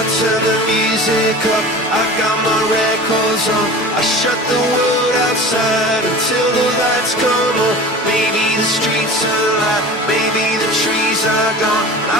I turn the music up, I got my records on. I shut the world outside until the lights come on. Maybe the streets are alive, maybe the trees are gone. I